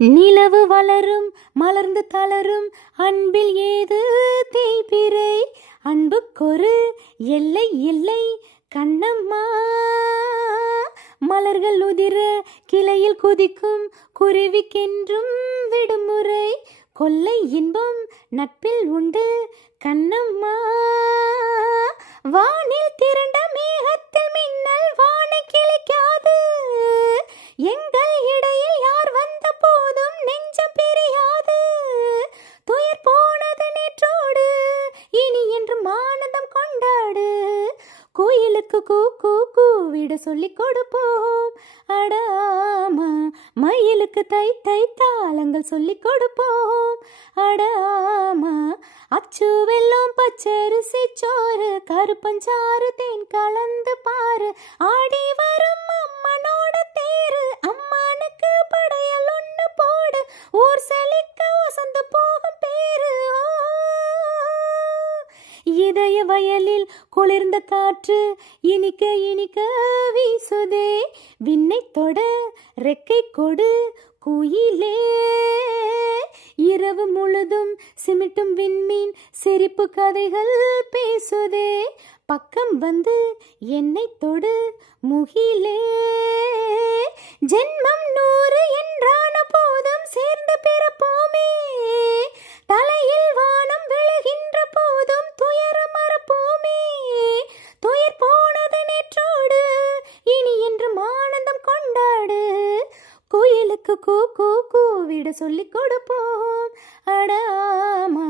நிலவு வளரும் மலர்ந்து தளரும் அன்பில் ஏது தேய்பிரை, அன்புக்கொரு எல்லை இல்லை கண்ணம்மா. மலர்கள் உதிர கிளையில் குதிக்கும் குருவிக்கென்றும் விடுமுறை, கொல்லை இன்பம் நட்பில் உண்டு கண்ணம்மா. வானில் திரண்ட மேகத்தில் மின்னல் வானை கிழிக்காது, எங்கள் இடையில் யார் வந்த போதும் நெஞ்சம் பிரியாது. துயர் போனது நேற்றோடு, இனி என்றும் ஆனந்தம் கொண்டாடு. கோயிலுக்கு கூ கூ கூவிட சொல்லிக் கொடுப்போம் அடாமா, மயிலுக்கு தை தை தாளங்கள் சொல்லிக் கொடுப்போம் அடாமா. அச்சு வெல்லம் பச்சரிசி சோறு கருப்பஞ்சாறு தேன் கலந்து பாரு, ஆடி வரும் அம்மனோட தேரு, அம்மானுக்கு படையல் ஒன்று போடு, ஊர் செழிக்க வசந்து போகும் பேரு. இதய வயலில் குளிர்ந்த காற்று இனிக்க இனிக்க வீசுதே, விண்ணை தொட ரெக்கை கொடு குயிலே. இரவு முழுதும் சிமிட்டும் விண்மீன் சிரிப்பு கதைகள் பேசுதே, பக்கம் வந்து என்னை தொடு முகிலே. ஜென்மம் 100 என்றான போதும் சேர்ந்து பிறப்போமே, தலையில் வானம் விழுகின்ற போதும் துயரம் மறப்போமே. துயர் போனது நேற்றோடு, இனி என்றும் ஆனந்தம் கொண்டாடு. கோயிலுக்கு கூ கூ கூவிட சொல்லிக் கொடுப்போம் அடாமா,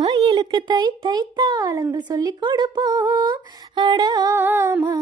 மயிலுக்கு தை தை தாளங்கள் சொல்லிக் கொடுப்போம் அடாமா.